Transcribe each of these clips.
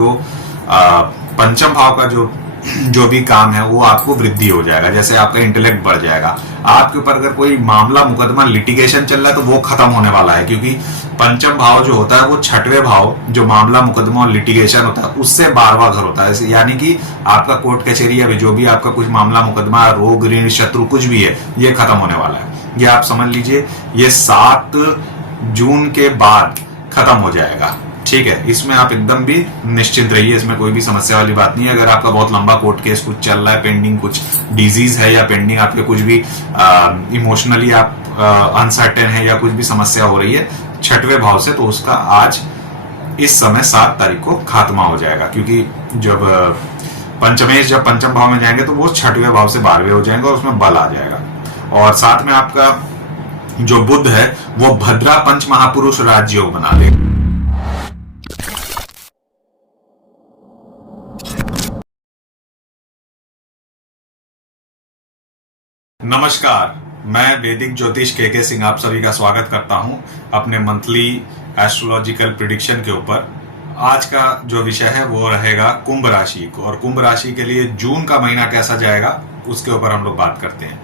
तो पंचम भाव का जो जो भी काम है वो आपको वृद्धि हो जाएगा। जैसे आपका इंटेलेक्ट बढ़ जाएगा। आपके ऊपर अगर कोई मामला मुकदमा लिटिगेशन चल रहा है तो वो खत्म होने वाला है, क्योंकि पंचम भाव जो होता है वो छठवें भाव जो मामला मुकदमा और लिटिगेशन होता है उससे 12वां घर होता है। यानी कि आपका कोर्ट कचहरी या जो भी आपका कुछ मामला मुकदमा, रोग, ऋण, शत्रु कुछ भी है, ये खत्म होने वाला है। ये आप समझ लीजिए, ये 7 जून के बाद खत्म हो जाएगा। ठीक है, इसमें आप एकदम भी निश्चिंत रहिए, इसमें कोई भी समस्या वाली बात नहीं है। अगर आपका बहुत लंबा कोर्ट केस कुछ चल रहा है, पेंडिंग कुछ डिजीज है या पेंडिंग आपके कुछ भी इमोशनली आप अनसर्टेन है या कुछ भी समस्या हो रही है छठवें भाव से, तो उसका आज इस समय 7 तारीख को खात्मा हो जाएगा। क्योंकि जब पंचमेश जब पंचम भाव में जाएंगे तो वो छठवें भाव से 12वें हो जाएंगे और उसमें बल आ जाएगा। और साथ में आपका जो बुध है वो भद्रा पंच महापुरुष राजयोग बना देगा। नमस्कार, मैं वैदिक ज्योतिष के सिंह आप सभी का स्वागत करता हूं अपने मंथली एस्ट्रोलॉजिकल प्रिडिक्शन के ऊपर। आज का जो विषय है वो रहेगा कुंभ राशि को, और कुंभ राशि के लिए जून का महीना कैसा जाएगा उसके ऊपर हम लोग बात करते हैं।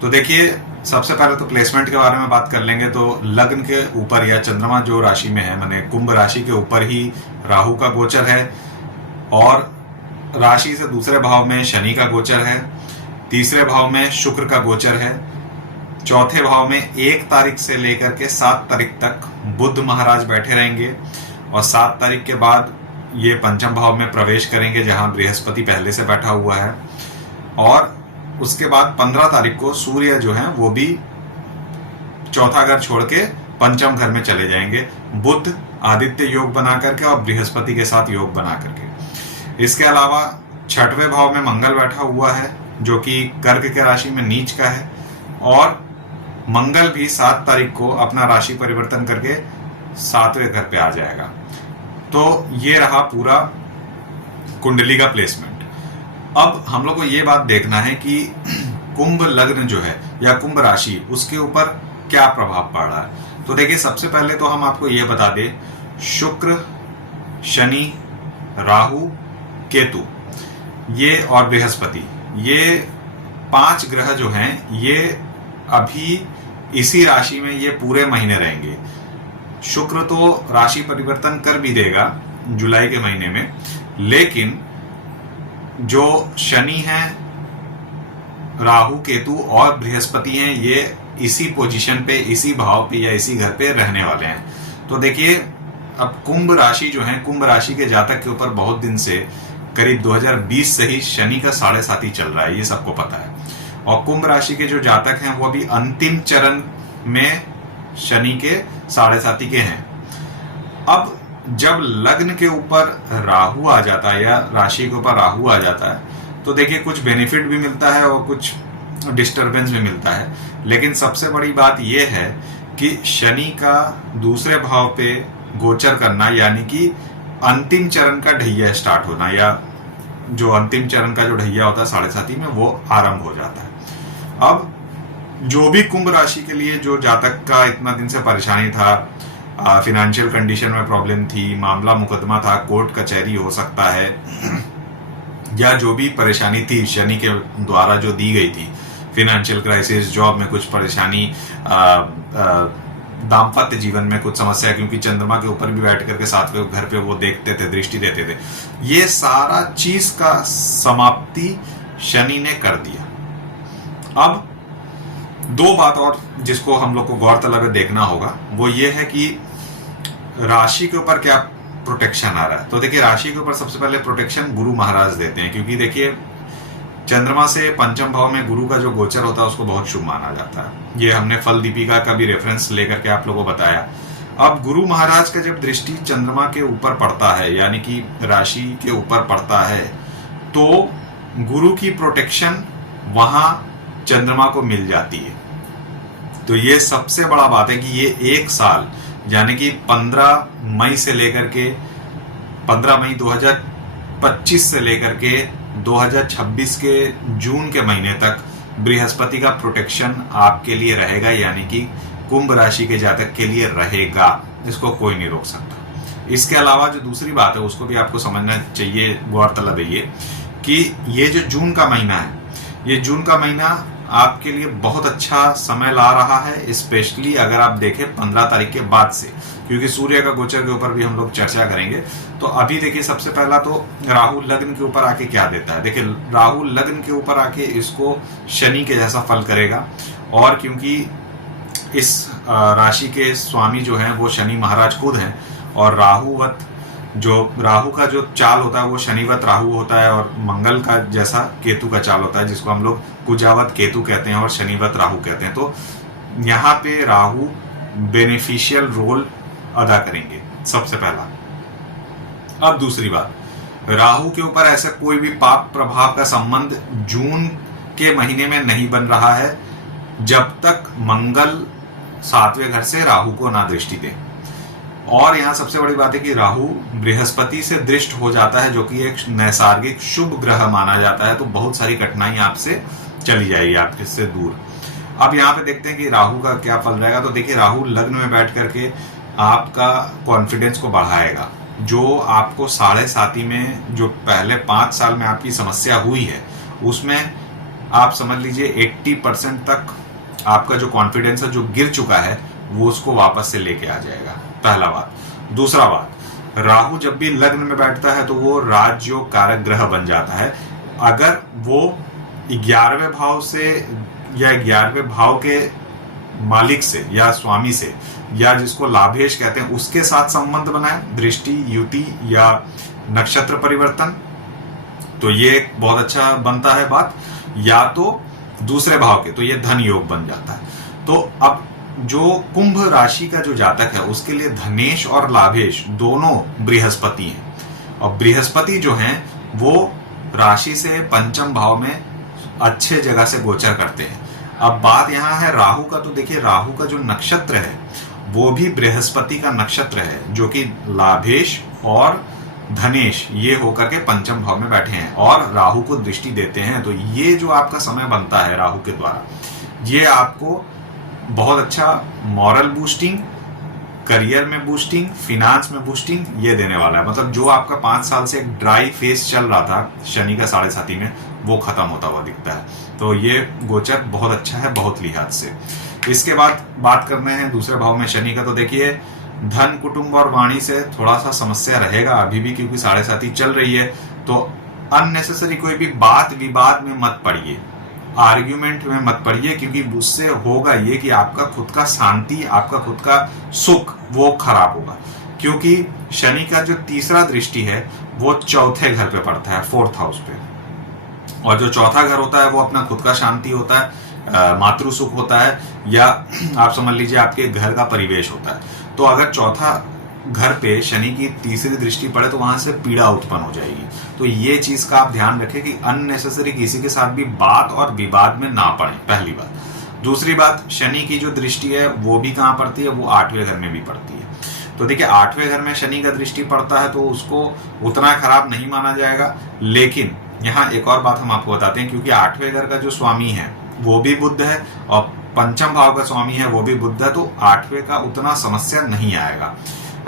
तो देखिए, सबसे पहले तो प्लेसमेंट के बारे में बात कर लेंगे। तो लग्न के ऊपर या चंद्रमा जो राशि में है, माने कुंभ राशि के ऊपर ही राहु का गोचर है, और राशि से दूसरे भाव में शनि का गोचर है, तीसरे भाव में शुक्र का गोचर है, चौथे भाव में 1 तारीख से लेकर के 7 तारीख तक बुध महाराज बैठे रहेंगे, और 7 तारीख के बाद ये पंचम भाव में प्रवेश करेंगे जहां बृहस्पति पहले से बैठा हुआ है, और उसके बाद 15 तारीख को सूर्य जो है वो भी चौथा घर छोड़ के पंचम घर में चले जाएंगे, बुध आदित्य योग बना करके और बृहस्पति के साथ योग बना करके। इसके अलावा छठवें भाव में मंगल बैठा हुआ है जो कि कर्क के राशि में नीच का है, और मंगल भी 7 तारीख को अपना राशि परिवर्तन करके 7वें घर पे आ जाएगा। तो ये रहा पूरा कुंडली का प्लेसमेंट। अब हम लोग को ये बात देखना है कि कुंभ लग्न जो है या कुंभ राशि, उसके ऊपर क्या प्रभाव पड़ रहा है। तो देखिए, सबसे पहले तो हम आपको ये बता दें, शुक्र, शनि, राहु, केतु ये और बृहस्पति, ये 5 ग्रह जो हैं ये अभी इसी राशि में ये पूरे महीने रहेंगे। शुक्र तो राशि परिवर्तन कर भी देगा जुलाई के महीने में, लेकिन जो शनि है, राहु, केतु और बृहस्पति हैं, ये इसी पोजीशन पे, इसी भाव पे या इसी घर पे रहने वाले हैं। तो देखिए, अब कुंभ राशि जो है, कुंभ राशि के जातक के ऊपर बहुत दिन से, करीब 2020 से ही शनि का 7.5 चल रहा है, ये सबको पता है। और कुंभ राशि के जो जातक हैं वो अभी अंतिम चरण में शनि के 7.5 के हैं। अब जब लग्न के ऊपर राहु आ जाता है या राशि के ऊपर राहु आ जाता है तो देखिए, कुछ बेनिफिट भी मिलता है और कुछ डिस्टरबेंस भी मिलता है। लेकिन सबसे बड़ी बात यह है कि शनि का दूसरे भाव पे गोचर करना, यानी कि अंतिम चरण का ढैया स्टार्ट होना, या जो अंतिम चरण का जो ढैया होता है 7.5 में, वो आरंभ हो जाता है। अब जो भी कुंभ राशि के लिए जो जातक का इतना दिन से परेशानी था, फिनेंशियल कंडीशन में प्रॉब्लम थी, मामला मुकदमा था, कोर्ट कचहरी हो सकता है, या जो भी परेशानी थी शनि के द्वारा जो दी गई थी, फिनेंशियल क्राइसिस, जॉब में कुछ परेशानी, दाम्पत्य जीवन में कुछ समस्या, क्योंकि चंद्रमा के ऊपर भी बैठ करके 7वें घर पे वो देखते थे, दृष्टि देते थे, ये सारा चीज का समाप्ति शनि ने कर दिया। अब 2 बात और जिसको हम लोग को गौरतलब देखना होगा, वो ये है कि राशि के ऊपर क्या प्रोटेक्शन आ रहा है। तो देखिए, राशि के ऊपर सबसे पहले प्रोटेक्शन गुरु महाराज देते हैं, क्योंकि देखिए, चंद्रमा से पंचम भाव में गुरु का जो गोचर होता है उसको बहुत शुभ माना जाता है। ये हमने फल दीपिका का भी रेफरेंस लेकर के आप लोगों को बताया। अब गुरु महाराज का जब दृष्टि चंद्रमा के ऊपर पड़ता है, यानी कि राशि के ऊपर पड़ता है, तो गुरु की प्रोटेक्शन वहां चंद्रमा को मिल जाती है। तो ये सबसे बड़ा बात है कि ये 1 साल, यानी कि 15 मई से लेकर के 15 मई 2025 से लेकर के 2026 के जून के महीने तक बृहस्पति का प्रोटेक्शन आपके लिए रहेगा, यानी कि कुंभ राशि के जातक के लिए रहेगा, जिसको कोई नहीं रोक सकता। इसके अलावा जो दूसरी बात है उसको भी आपको समझना चाहिए, गौरतलब है ये कि ये जो जून का महीना है, ये जून का महीना आपके लिए बहुत अच्छा समय ला रहा है, स्पेशली अगर आप देखें 15 तारीख के बाद से, क्योंकि सूर्य का गोचर के ऊपर भी हम लोग चर्चा करेंगे। तो अभी देखिए सबसे पहला तो राहु लग्न के ऊपर आके क्या देता है। देखिए राहु लग्न के ऊपर आके इसको शनि के जैसा फल करेगा, और क्योंकि इस राशि के स्वामी जो हैं वो शनि महाराज खुद हैं, और राहु का जो चाल होता है वो शनिवत राहु होता है, और मंगल का जैसा केतु का चाल होता है, जिसको हम लोग कुजावत केतु कहते हैं और शनिवत राहु कहते हैं। तो यहाँ पे राहु बेनिफिशियल रोल अदा करेंगे सबसे पहला। अब दूसरी बात, राहु के ऊपर ऐसा कोई भी पाप प्रभाव का संबंध जून के महीने में नहीं बन रहा है, जब तक मंगल 7वें घर से राहु को ना दृष्टि दे। और यहाँ सबसे बड़ी बात है कि राहु बृहस्पति से दृष्ट हो जाता है, जो कि एक नैसर्गिक शुभ ग्रह माना जाता है, तो बहुत सारी कठिनाई आपसे चली जाएगी, आपके से दूर। अब यहाँ पे देखते हैं कि राहु का क्या फल रहेगा। तो देखिए राहु लग्न में बैठ करके आपका कॉन्फिडेंस को बढ़ाएगा, जो आपको 7.5 में जो पहले 5 साल में आपकी समस्या हुई है उसमें आप समझ लीजिए 80% तक आपका जो कॉन्फिडेंस है जो गिर चुका है वो उसको वापस से लेके आ जाएगा, पहला बात। दूसरा बात, राहु जब भी लग्न में बैठता है तो वो राजयोग कारक ग्रह बन जाता है। अगर वो 11वें भाव से या 11वें भाव के मालिक से या स्वामी से या जिसको लाभेश कहते हैं उसके साथ संबंध बनाए, दृष्टि, युति या नक्षत्र परिवर्तन, तो ये बहुत अच्छा बनता है बात। या तो दूसरे भाव के, तो ये धन योग बन जाता है। तो अब जो कुंभ राशि का जो जातक है उसके लिए धनेश और लाभेश दोनों बृहस्पति हैं, और बृहस्पति जो हैं वो राशि से पंचम भाव में अच्छे जगह से गोचर करते हैं। अब बात यहाँ है राहु का, तो देखिए राहु का जो नक्षत्र है वो भी बृहस्पति का नक्षत्र है, जो कि लाभेश और धनेश ये होकर के पंचम भाव में बैठे हैं और राहु को दृष्टि देते हैं। तो ये जो आपका समय बनता है राहु के द्वारा, ये आपको बहुत अच्छा मॉरल बूस्टिंग, करियर में बूस्टिंग, फिनांस में बूस्टिंग ये देने वाला है। मतलब जो आपका 5 साल से एक ड्राई फेस चल रहा था शनि का 7.5 में, वो खत्म होता हुआ दिखता है। तो ये गोचर बहुत अच्छा है बहुत लिहाज से। इसके बाद बात करते हैं दूसरे भाव में शनि का। तो देखिए धन, कुटुंब और वाणी से थोड़ा सा समस्या रहेगा अभी भी, क्योंकि 7.5 चल रही है। तो अननेसेसरी कोई भी बात विवाद में मत पड़िए, आर्ग्यूमेंट में मत पड़िए, क्योंकि उससे होगा ये कि आपका खुद का शांति, आपका खुद का सुख वो खराब होगा। क्योंकि शनि का जो तीसरा दृष्टि है वो चौथे घर पे पड़ता है, 4th हाउस पे, और जो चौथा घर होता है वो अपना खुद का शांति होता है, मातृ सुख होता है, या आप समझ लीजिए आपके घर का परिवेश होता है। तो अगर चौथा घर पे शनि की तीसरी दृष्टि पड़े तो वहां से पीड़ा उत्पन्न हो जाएगी। तो ये चीज का आप ध्यान रखें कि अननेसेसरी किसी के साथ भी बात और विवाद में ना पड़े, पहली बात। दूसरी बात, शनि की जो दृष्टि है वो भी कहाँ पड़ती है, वो 8वें घर में भी पड़ती है। तो देखिए 8वें घर में शनि का दृष्टि पड़ता है तो उसको उतना खराब नहीं माना जाएगा। लेकिन यहाँ एक और बात हम आपको बताते हैं, क्योंकि 8वें घर का जो स्वामी है वो भी बुध है और पंचम भाव का स्वामी है वो भी बुध है, तो 8वें का उतना समस्या नहीं आएगा।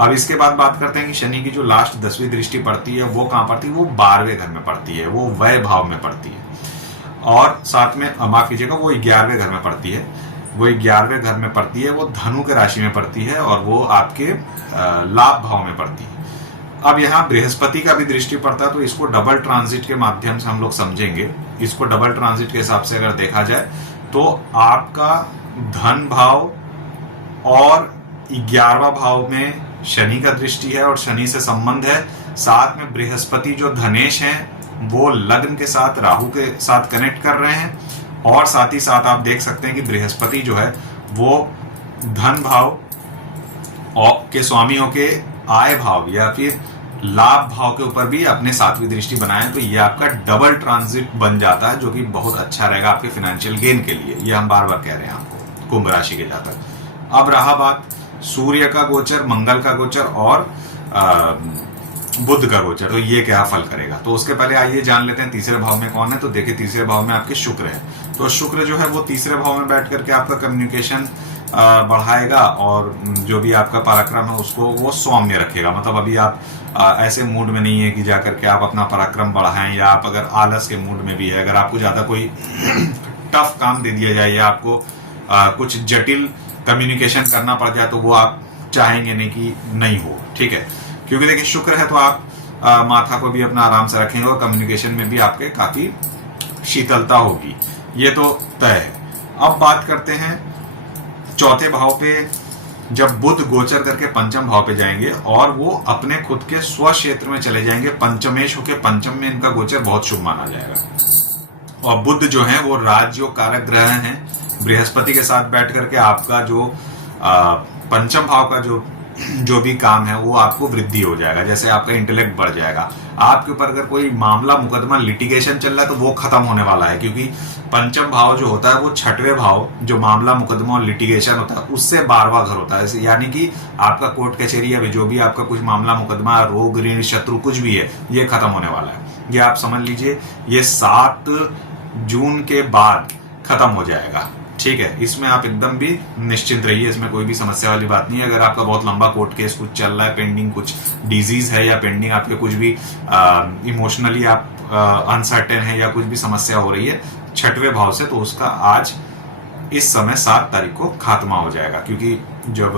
अब इसके बाद बात करते हैं कि शनि की जो लास्ट 10वीं दृष्टि पड़ती है वो कहाँ पड़ती है, वो 12वें घर में पड़ती है, वो व्यय भाव में पड़ती है। और साथ में माफ कीजिएगा वो 11वें घर में पड़ती है, वो 11वें घर में पड़ती है, वो धनु के राशि में पड़ती है और वो आपके लाभ भाव में पड़ती है। अब यहाँ बृहस्पति का भी दृष्टि पड़ता है, तो इसको डबल ट्रांजिट के माध्यम से हम लोग समझेंगे। इसको डबल ट्रांजिट के हिसाब से अगर देखा जाए तो आपका धन भाव और 11वां भाव में शनि का दृष्टि है और शनि से संबंध है। साथ में बृहस्पति जो धनेश हैं वो लग्न के साथ राहु के साथ कनेक्ट कर रहे हैं, और साथ ही साथ आप देख सकते हैं कि बृहस्पति जो है वो धन भाव के स्वामियों के आय भाव या फिर लाभ भाव के ऊपर भी अपने 7वीं दृष्टि बनाए। तो ये आपका डबल ट्रांजिट बन जाता है, जो कि बहुत अच्छा रहेगा आपके फाइनेंशियल गेन के लिए। ये हम बार बार कह रहे हैं आपको, कुंभ राशि के जातक। अब रहा बात सूर्य का गोचर, मंगल का गोचर और बुध का गोचर, तो ये क्या फल करेगा। तो उसके पहले आइए जान लेते हैं तीसरे भाव में कौन है। तो देखिए तीसरे भाव में आपके शुक्र है। तो शुक्र जो है वो तीसरे भाव में बैठ करके आपका कम्युनिकेशन बढ़ाएगा और जो भी आपका पराक्रम है उसको वो सौम्य रखेगा। मतलब अभी आप ऐसे मूड में नहीं है कि जा करके आप अपना पराक्रम बढ़ाएं, या आप अगर आलस के मूड में भी है, अगर आपको ज़्यादा कोई टफ काम दे दिया जाए या आपको कुछ जटिल कम्युनिकेशन करना पड़ जाए तो वो आप चाहेंगे नहीं कि नहीं हो, ठीक है। क्योंकि देखिए शुक्र है तो आप माथा को भी अपना आराम से रखेंगे और कम्युनिकेशन में भी आपके काफ़ी शीतलता होगी, ये तो तय है। अब बात करते हैं चौथे भाव पे। जब बुध गोचर करके पंचम भाव पे जाएंगे और वो अपने खुद के स्व क्षेत्र में चले जाएंगे, पंचमेश होके पंचम में इनका गोचर बहुत शुभ माना जाएगा। और बुध जो है वो राज्य कारक ग्रह हैं, बृहस्पति के साथ बैठ करके आपका जो पंचम भाव का जो भी काम है वो आपको वृद्धि हो जाएगा। जैसे आपका इंटेलेक्ट बढ़ जाएगा, आपके ऊपर अगर कोई मामला मुकदमा लिटिगेशन चल रहा है तो वो खत्म होने वाला है, क्योंकि पंचम भाव जो होता है वो छठवें भाव जो मामला मुकदमा और लिटिगेशन होता है उससे 12वां घर होता है। यानी कि आपका कोर्ट कचहरी या जो भी आपका कुछ मामला मुकदमा, रोग ऋण शत्रु कुछ भी है, ये खत्म होने वाला है। ये आप समझ लीजिए ये 7 जून के बाद खत्म हो जाएगा, ठीक है। इसमें आप एकदम भी निश्चिंत रहिए, इसमें कोई भी समस्या वाली बात नहीं है। अगर आपका बहुत लंबा कोर्ट केस कुछ चल रहा है, पेंडिंग कुछ डिजीज है, या पेंडिंग आपके कुछ भी इमोशनली आप अनसर्टेन है, या कुछ भी समस्या हो रही है छठवें भाव से, तो उसका आज इस समय 7 तारीख को खात्मा हो जाएगा। क्योंकि जब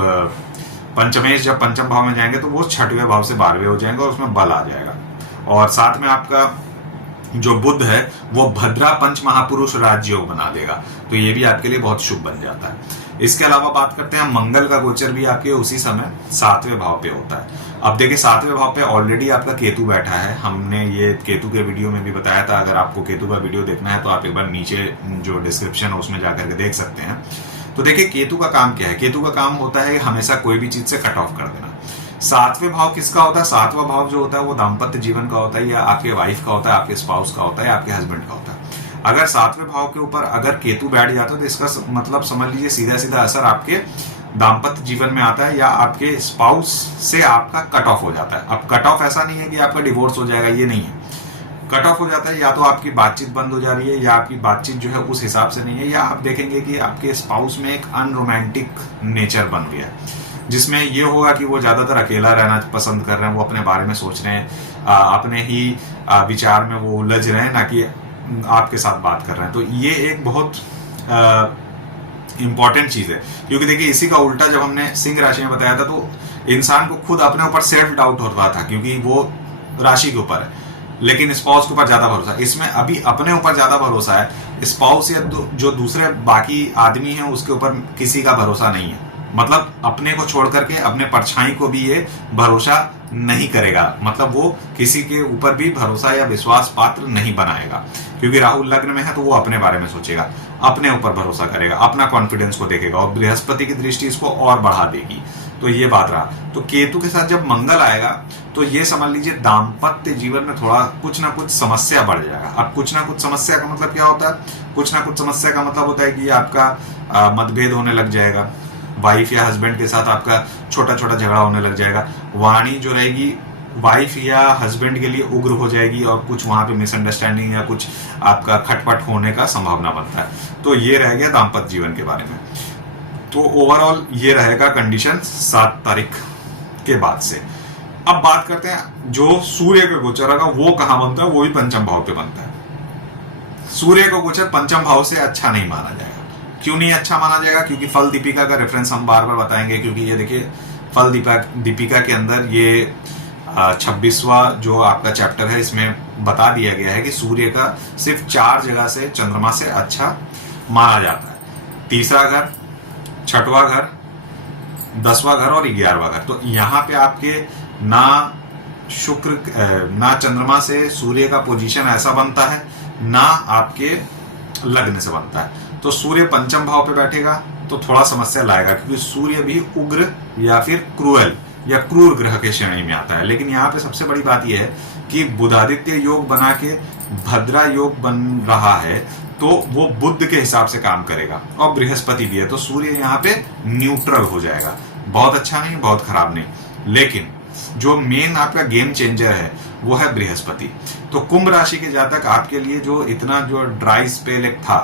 पंचमेश जब पंचम भाव में जाएंगे तो वो छठवें भाव से 12वें हो जाएंगे और उसमें बल आ जाएगा। और साथ में आपका जो बुध है वो भद्रा पंच महापुरुष राज योग बना देगा, तो ये भी आपके लिए बहुत शुभ बन जाता है। इसके अलावा बात करते हैं मंगल का गोचर भी आपके उसी समय 7वें भाव पे होता है। अब देखिए 7वें भाव पे ऑलरेडी आपका केतु बैठा है, हमने ये केतु के वीडियो में भी बताया था। अगर आपको केतु का वीडियो देखना है तो आप एक बार नीचे जो डिस्क्रिप्शन है उसमें जाकर के देख सकते हैं। तो देखिए केतु का काम क्या है, केतु का काम होता है हमेशा कोई भी चीज से कट ऑफ कर देना। 7वें भाव किसका होता है, 7वां भाव जो होता है वो दाम्पत्य जीवन का होता है, या आपके वाइफ का होता है, आपके स्पाउस का होता है, आपके हस्बैंड का होता है। अगर 7वें भाव के ऊपर अगर केतु बैठ जाता है तो इसका मतलब समझ लीजिए सीधा सीधा असर आपके दाम्पत्य जीवन में आता है, या आपके स्पाउस से आपका कट ऑफ हो जाता है। अब कट ऑफ ऐसा नहीं है कि आपका डिवोर्स हो जाएगा, ये नहीं है। कट ऑफ हो जाता है या तो आपकी बातचीत बंद हो जा रही है, या आपकी बातचीत जो है उस हिसाब से नहीं है, या आप देखेंगे कि आपके स्पाउस में एक अनरोमांटिक नेचर बन गया है, जिसमें ये होगा कि वो ज्यादातर अकेला रहना पसंद कर रहे हैं, वो अपने बारे में सोच रहे हैं, अपने ही विचार में वो उलझ रहे हैं, ना कि आपके साथ बात कर रहे हैं। तो ये एक बहुत इंपॉर्टेंट चीज है, क्योंकि देखिए इसी का उल्टा जब हमने सिंह राशि में बताया था तो इंसान को खुद अपने ऊपर सेल्फ डाउट हो रहा था, क्योंकि वो राशि के ऊपर है, लेकिन स्पाउस के ऊपर ज्यादा भरोसा। इसमें अभी अपने ऊपर ज्यादा भरोसा है, स्पाउस या जो दूसरे बाकी आदमी हैं उसके ऊपर किसी का भरोसा नहीं है। मतलब अपने को छोड़ करके अपने परछाई को भी ये भरोसा नहीं करेगा, मतलब वो किसी के ऊपर भी भरोसा या विश्वास पात्र नहीं बनाएगा, क्योंकि राहु लग्न में है तो वो अपने बारे में सोचेगा, अपने ऊपर भरोसा करेगा, अपना कॉन्फिडेंस को देखेगा, और बृहस्पति की दृष्टि इसको और बढ़ा देगी। तो ये बात रहा। तो केतु के साथ जब मंगल आएगा तो ये समझ लीजिए दाम्पत्य जीवन में थोड़ा कुछ ना कुछ समस्या बढ़ जाएगा। अब कुछ ना कुछ समस्या का मतलब क्या होता है, कुछ ना कुछ समस्या का मतलब होता है कि आपका मतभेद होने लग जाएगा, वाइफ या हस्बैंड के साथ आपका छोटा छोटा झगड़ा होने लग जाएगा, वाणी जो रहेगी वाइफ या हस्बैंड के लिए उग्र हो जाएगी, और कुछ वहां पे मिसअंडरस्टैंडिंग या कुछ आपका खटपट होने का संभावना बनता है। तो ये रह गया दाम्पत्य जीवन के बारे में। तो ओवरऑल ये रहेगा कंडीशन 7 तारीख के बाद से। अब बात करते हैं जो सूर्य का गोचर होगा वो कहां बनता है, वो भी पंचम भाव पे बनता है। सूर्य का गोचर पंचम भाव से अच्छा नहीं माना जाएगा। क्यों नहीं अच्छा माना जाएगा, क्योंकि फल दीपिका का रेफरेंस हम बार बार बताएंगे, क्योंकि ये देखिए फल दीपिका के अंदर ये 26वां जो आपका चैप्टर है इसमें बता दिया गया है कि सूर्य का सिर्फ 4 जगह से चंद्रमा से अच्छा माना जाता है। 3रा घर, 6वां घर, 10वां घर और 11वां घर। तो यहाँ पे आपके ना शुक्र ना चंद्रमा से सूर्य का पोजीशन ऐसा बनता है, ना आपके लग्न से बनता है। तो सूर्य पंचम भाव पे बैठेगा तो थोड़ा समस्या लाएगा, क्योंकि सूर्य भी उग्र या फिर क्रूएल या क्रूर ग्रह के श्रेणी में आता है। लेकिन यहाँ पे सबसे बड़ी बात यह है कि बुधादित्य योग बना के भद्रा योग बन रहा है, तो वो बुध के हिसाब से काम करेगा, और बृहस्पति भी है, तो सूर्य यहाँ पे न्यूट्रल हो जाएगा। बहुत अच्छा नहीं, बहुत खराब नहीं, लेकिन जो मेन आपका गेम चेंजर है वो है बृहस्पति। तो कुंभ राशि के जातक आपके लिए जो इतना जो ड्राई स्पेल एक था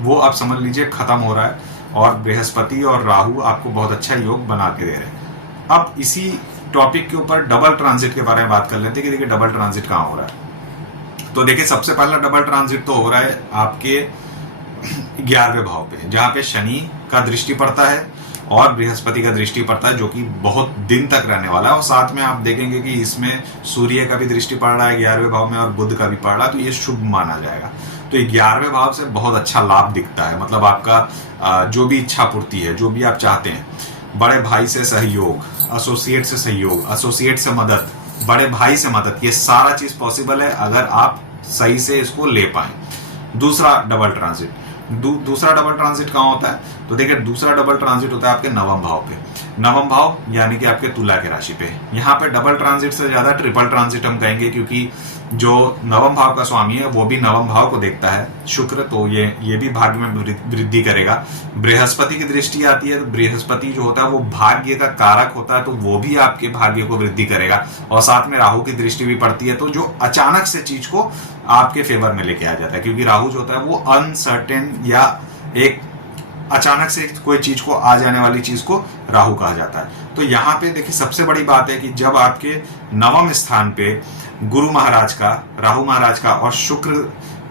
वो आप समझ लीजिए खत्म हो रहा है, और बृहस्पति और राहु आपको बहुत अच्छा योग बना के दे रहे हैं। अब इसी टॉपिक के ऊपर डबल ट्रांजिट के बारे में बात कर लेते हैं कि देखिए डबल ट्रांजिट कहाँ हो रहा है। तो देखिए सबसे पहला डबल ट्रांजिट तो हो रहा है आपके 11वें भाव पे, जहाँ पे शनि का दृष्टि पड़ता है और बृहस्पति का दृष्टि पड़ता है, जो कि बहुत दिन तक रहने वाला है। और साथ में आप देखेंगे कि इसमें सूर्य का भी दृष्टि पड़ रहा है 11वें भाव में और बुध का भी पड़ रहा है, तो ये शुभ माना जाएगा। तो 11वें भाव से बहुत अच्छा लाभ दिखता है, मतलब आपका जो भी इच्छा पूर्ति है, जो भी आप चाहते हैं, बड़े भाई से सहयोग, एसोसिएट से सहयोग, एसोसिएट से मदद, बड़े भाई से मदद, ये सारा चीज पॉसिबल है अगर आप सही से इसको ले पाए। दूसरा डबल ट्रांजिट, दूसरा डबल ट्रांजिट कहाँ होता है? तो देखिए दूसरा डबल ट्रांजिट होता है आपके नवम भाव पे। नवम भाव यानी कि आपके तुला के राशि पे। यहाँ पे डबल ट्रांजिट से ज्यादा ट्रिपल ट्रांजिट हम कहेंगे, क्योंकि जो नवम भाव का स्वामी है वो भी नवम भाव को देखता है, शुक्र, तो ये भी भाग्य में वृद्धि करेगा। बृहस्पति की दृष्टि आती है, तो बृहस्पति जो होता है वो भाग्य का कारक होता है, तो वो भी आपके भाग्य को वृद्धि करेगा। और साथ में राहु की दृष्टि भी पड़ती है, तो जो अचानक से चीज को आपके फेवर में लेके आ जाता है, क्योंकि राहु जो होता है वो अनसर्टेन या एक अचानक से कोई चीज को आ जाने वाली चीज को राहु कहा जाता है। तो यहाँ पे देखिए सबसे बड़ी बात है कि जब आपके नवम स्थान पे गुरु महाराज का, राहु महाराज का और शुक्र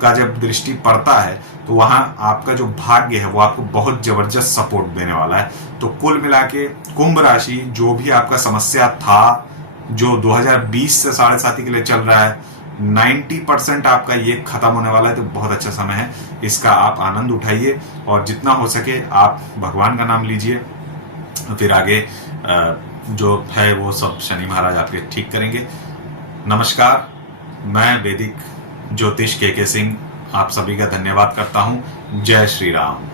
का जब दृष्टि पड़ता है, तो वहां आपका जो भाग्य है वो आपको बहुत जबरदस्त सपोर्ट देने वाला है। तो कुल मिला के कुंभ राशि, जो भी आपका समस्या था, जो 2020 से 7.5 के लिए चल रहा है, 90% आपका ये खत्म होने वाला है। तो बहुत अच्छा समय है, इसका आप आनंद उठाइए और जितना हो सके आप भगवान का नाम लीजिए, फिर आगे जो है वो सब शनि महाराज आपके ठीक करेंगे। नमस्कार, मैं वैदिक ज्योतिष के सिंह आप सभी का धन्यवाद करता हूँ। जय श्री राम।